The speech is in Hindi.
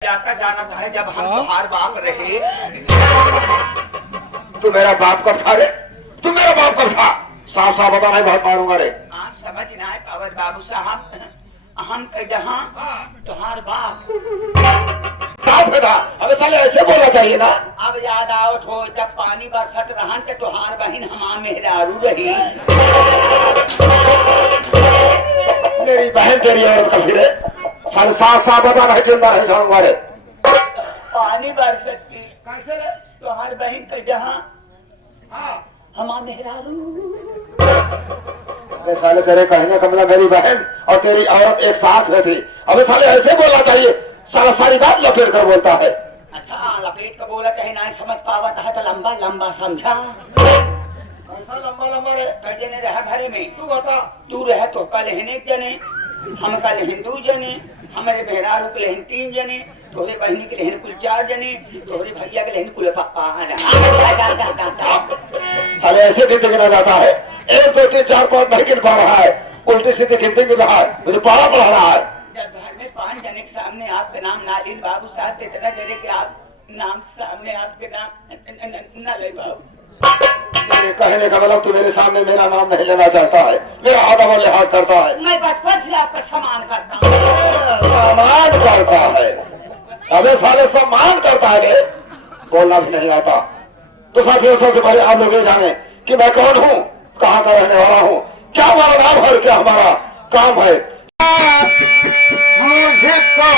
का जाना था जब हम तुम्हारे बाप रहे। तू मेरा बाप कब था रे? तू मेरा बाप कब था? साफ साफ बता, नहीं बहुत मारूंगा रे। आप समझ ना पावर बाबू साहब, हम जहाँ तुम्हार बाप था। अब साले ऐसे बोलना चाहिए ना। अब याद आओ तो जब पानी बरसत रहन के तुहार बहन हमा मेहरारू रही। मेरी बहन तेरी औरत का फिर साले साफ साफ बता, नहीं जिंदा नहीं जाऊंगा रे। पानी बरसत की कैसे रे? तुहार बहन के जहाँ हमा मेहरारू। साले तेरे कहने का मतलब मेरी बहन और तेरी औरत एक साथ में थी। अबे साले ऐसे बोलना चाहिए। साला सारी बात लपेट कर बोलता है। अच्छा लपेट कर बोला कहीं ना समझ पावत है तो लंबा लंबा समझा। ऐसा लंबा लंबा रे। कई जने रहा घरे में, तू बता। तू रह तो कल हिने जने, हम कल हिंदू जने, हमारे मेहरारू के लेहन 3 जने, तोहरे बहनी के लेहन कुल 4 जने, तोहरे भैया के लेहन कुल साले ऐसे गिनती गिना जाता है। 1 2 3 4 5 नहीं गिन पा रहा है, उल्टी सीधी गिनती गिन रहा है। मुझे पढ़ा पढ़ा रहा है। जब घर में 5 जने के सामने आपका नाम नालिन बाबू साहब इतना जने के आप नाम सामने आपके नाम न ले पाओ। तेरे कहने का मतलब तू मेरे सामने मेरा नाम नहीं लेना चाहता है, मेरा आदम और लिहाज करता है। मैं बचपन से आपका सम्मान करता हूँ। सम्मान करता है? अबे साले सम्मान करता है बे? बोलना भी नहीं आता। तो साथियों, सबसे पहले आप लोग ये जाने कि मैं कौन हूँ, कहाँ का रहने वाला हूँ, क्या हमारा नाम है और क्या हमारा काम है। मुझको